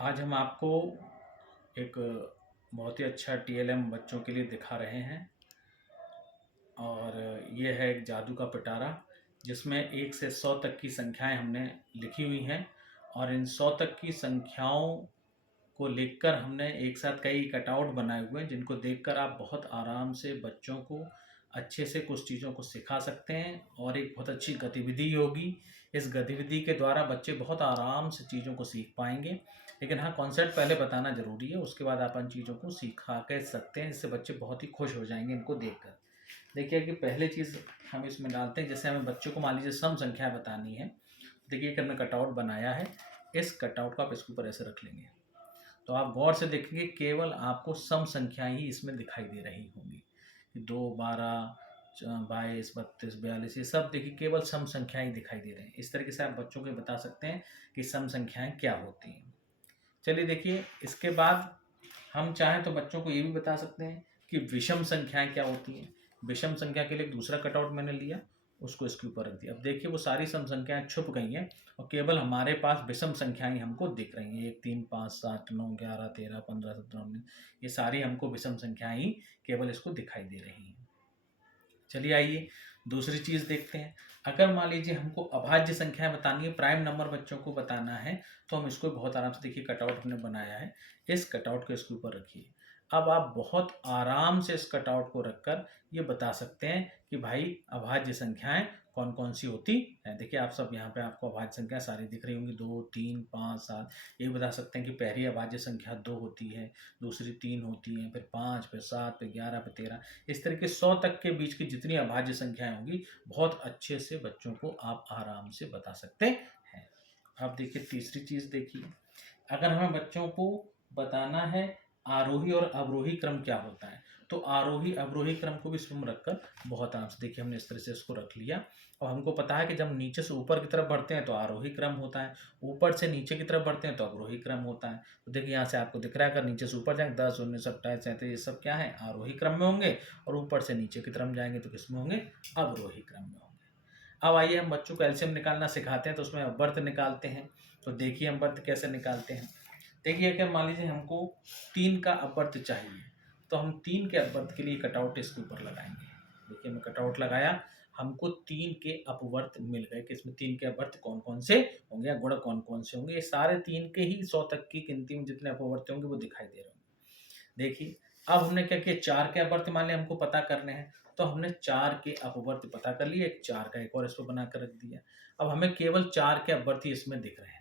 आज हम आपको एक बहुत ही अच्छा टीएलएम बच्चों के लिए दिखा रहे हैं। और ये है एक जादू का पिटारा जिसमें 1 से 100 तक की संख्याएं हमने लिखी हुई हैं। और इन 100 तक की संख्याओं को लिखकर हमने एक साथ कई कटआउट बनाए हुए हैं, जिनको देखकर आप बहुत आराम से बच्चों को अच्छे से कुछ चीज़ों को सिखा सकते हैं। और एक बहुत अच्छी गतिविधि होगी। इस गतिविधि के द्वारा बच्चे बहुत आराम से चीज़ों को सीख पाएंगे। लेकिन हाँ, कॉन्सेप्ट पहले बताना ज़रूरी है, उसके बाद आप इन चीज़ों को सिखा के सकते हैं, जिससे बच्चे बहुत ही खुश हो जाएंगे इनको देखकर। देखिए कि पहले चीज़ हम इसमें डालते हैं, जैसे हमें बच्चों को मान लीजिए सम संख्या बतानी है। देखिए कि हमने कटआउट बनाया है। इस कटआउट को आप इसके ऊपर ऐसे रख लेंगे तो आप गौर से देखेंगे केवल आपको सम संख्याएं ही इसमें दिखाई दे रही होंगी। 2, 12, 22, 32, 42, ये सब देखिए केवल सम संख्याएं दिखाई दे रहे हैं। इस तरीके से आप बच्चों को बता सकते हैं कि सम संख्याएं क्या होती हैं। चलिए देखिए, इसके बाद हम चाहें तो बच्चों को ये भी बता सकते हैं कि विषम संख्याएं क्या होती हैं। विषम संख्या के लिए एक दूसरा कटआउट मैंने लिया, उसको इसके ऊपर रख दिया। अब देखिए वो सारी सम संख्याएं छुप गई हैं और केवल हमारे पास विषम संख्याएं हमको दिख रही हैं। 1, 3, 5, 7, 9, 11, 13, 15, 17, 19, ये सारी हमको विषम संख्याएं ही केवल इसको दिखाई दे रही हैं। चलिए आइए दूसरी चीज़ देखते हैं। अगर मान लीजिए हमको अभाज्य संख्याएं बतानी है, प्राइम नंबर बच्चों को बताना है, तो हम इसको बहुत आराम से, देखिए कटआउट हमने बनाया है, इस कटआउट को इसके ऊपर रखिए। अब आप बहुत आराम से इस कटआउट को रखकर ये बता सकते हैं कि भाई अभाज्य संख्याएं कौन कौन सी होती हैं। देखिए आप सब यहाँ पे आपको अभाज्य संख्या सारी दिख रही होंगी, 2, 3, 5, 7। ये बता सकते हैं कि पहली अभाज्य संख्या 2 होती है, दूसरी 3 होती है, फिर 5, फिर 7, फिर 11, फिर 13। इस तरह के 100 तक के बीच की जितनी अभाज्य संख्याएं होंगी बहुत अच्छे से बच्चों को आप आराम से बता सकते हैं। अब देखिए तीसरी चीज़ देखिए, अगर हमें बच्चों को बताना है आरोही और अवरोही क्रम क्या होता है, तो आरोही अवरोही क्रम को भी इसमें रखकर बहुत आराम से, देखिए हमने इस तरह से इसको रख लिया। और हमको पता है कि जब नीचे से ऊपर की तरफ बढ़ते हैं तो आरोही क्रम होता है, ऊपर से नीचे की तरफ बढ़ते हैं तो अवरोही क्रम होता है। तो देखिए यहाँ से आपको दिख रहा है, अगर नीचे से ऊपर जाएंगे 10, 19, 27, 37, ये सब क्या है, आरोही क्रम में होंगे। और ऊपर से नीचे की तरफ जाएंगे तो किस में होंगे, अवरोही क्रम में होंगे। अब आइए हम बच्चों को एलसीएम निकालना सिखाते हैं, तो उसमें अपवर्त निकालते हैं। तो देखिए अपवर्त कैसे निकालते हैं। देखिए अगर मान लीजिए हमको 3 का अपवर्त चाहिए, तो हम 3 के अपवर्त के लिए कटआउट इसके ऊपर लगाएंगे। देखिए मैं कटआउट लगाया, हमको 3 के अपवर्त मिल गए कि इसमें 3 के अपवर्त कौन कौन से होंगे या गुण कौन कौन से होंगे। ये सारे 3 के ही 100 तक की गिनती में जितने अपवर्त होंगे वो दिखाई दे रहे होंगे। देखिए अब हमने क्या किया, 4 के अपवर्त मान लिया हमको पता करने हैं, तो हमने 4 के अपवर्त पता कर लिए, एक 4 का एक और इसको बना कर रख दिया। अब हमें केवल 4 के अपवर्त ही इसमें दिख रहे हैं।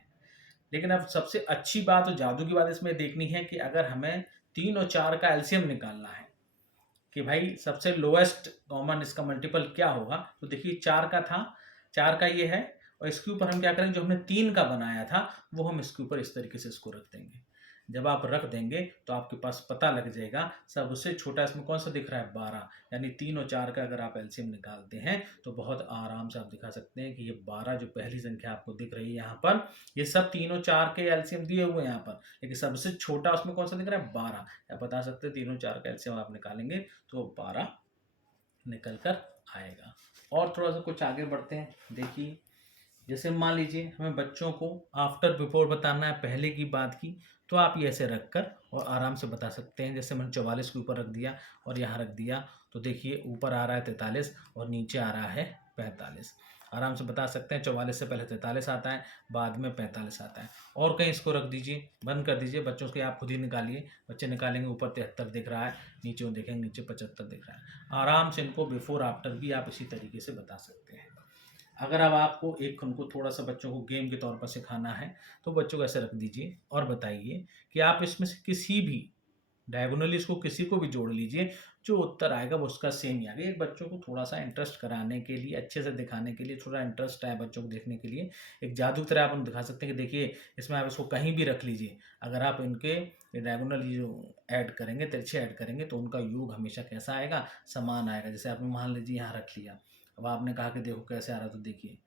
लेकिन अब सबसे अच्छी बात और जादू की बात इसमें देखनी है कि अगर हमें 3 और 4 का एलसीएम निकालना है कि भाई सबसे लोएस्ट कॉमन इसका मल्टीपल क्या होगा, तो देखिए 4 का था, 4 का ये है। और इसके ऊपर हम क्या करेंगे, जो हमने 3 का बनाया था वो हम इसके ऊपर इस तरीके से इसको रख देंगे। जब आप रख देंगे तो आपके पास पता लग जाएगा सबसे छोटा इसमें कौन सा दिख रहा है, 12। यानी 3 और 4 का अगर आप एलसीएम निकालते हैं तो बहुत आराम से आप दिखा सकते हैं कि ये 12 जो पहली संख्या आपको दिख रही है यहाँ पर, ये सब 3 और 4 के एलसीएम दिए हुए हैं यहाँ पर, लेकिन सबसे छोटा उसमें कौन सा दिख रहा है, 12। आप बता सकते हैं 3 और 4 का एलसीएम आप निकालेंगे तो 12 निकल कर आएगा। और थोड़ा सा कुछ आगे बढ़ते हैं। देखिए जैसे मान लीजिए हमें बच्चों को आफ्टर बिफोर बताना है पहले की बात की, तो आप ये ऐसे रख कर और आराम से बता सकते हैं। जैसे मैंने 44 के ऊपर रख दिया और यहाँ रख दिया, तो देखिए ऊपर आ रहा है 43 और नीचे आ रहा है 45। आराम से बता सकते हैं 44 से पहले 43 आता है, बाद में 45 आता है। और कहीं इसको रख दीजिए, बंद कर दीजिए, बच्चों के आप खुद ही निकालिए। बच्चे निकालेंगे ऊपर 73 दिख रहा है, नीचे वो देखेंगे नीचे 75 दिख रहा है। आराम से इनको बिफोर आफ्टर भी आप इसी तरीके से बता सकते हैं। अगर अब आपको एक उनको थोड़ा सा बच्चों को गेम के तौर पर सिखाना है, तो बच्चों को ऐसे रख दीजिए और बताइए कि आप इसमें से किसी भी डायगोनली इसको किसी को भी जोड़ लीजिए, जो उत्तर आएगा वो उसका सेम ही आएगा। एक बच्चों को थोड़ा सा इंटरेस्ट कराने के लिए, अच्छे से दिखाने के लिए, थोड़ा इंटरेस्ट आए बच्चों को देखने के लिए, एक जादू की तरह आप उन्हें दिखा सकते हैं कि देखिए इसमें आप इसको कहीं भी रख लीजिए, अगर आप इनके डायगोनली जो ऐड करेंगे, तिरछे ऐड करेंगे, तो उनका योग हमेशा कैसा आएगा, समान आएगा। जैसे आपने मान लीजिए यहाँ रख लिया, अब आपने कहा कि देखो कैसे आ रहा, तो देखिए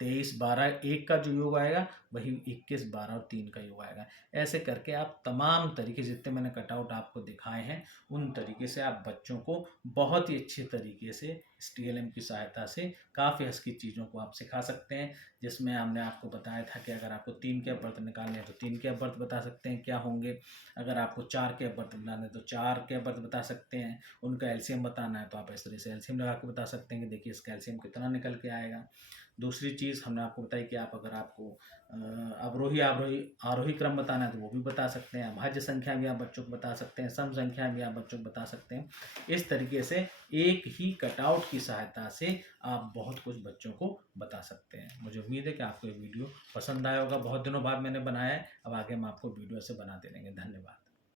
23, 12, 1 का जो योग आएगा वही 21, 12 और 3 का योग आएगा। ऐसे करके आप तमाम तरीके जितने मैंने कटआउट आपको दिखाए हैं उन तरीके से आप बच्चों को बहुत ही अच्छे तरीके से इस TLM की सहायता से काफ़ी हँस की चीज़ों को आप सिखा सकते हैं। जिसमें हमने आपको बताया था कि अगर आपको 3 के अपवर्त निकालने हैं तो 3 के अपवर्त बता सकते हैं क्या होंगे, अगर आपको 4 के अपवर्त निकालने हैं तो 4 के अपवर्त बता सकते हैं, उनका एलसीएम बताना है तो आप इस तरह से एलसीएम लगा के बता सकते हैं कि देखिए इसका एलसीएम कितना निकल के आएगा। दूसरी चीज़ हमने आपको बताई कि आप अगर आपको अवरोही आरोही आरोही क्रम बताना है तो वो भी बता सकते हैं, अभाज्य संख्या भी आप बच्चों को बता सकते हैं, सम संख्या भी आप बच्चों को बता सकते हैं। इस तरीके से एक ही कटआउट की सहायता से आप बहुत कुछ बच्चों को बता सकते हैं। मुझे उम्मीद है कि आपको ये वीडियो पसंद आया होगा। बहुत दिनों बाद मैंने बनाया है, अब आगे हम आपको वीडियो से बनाते रहेंगे। धन्यवाद।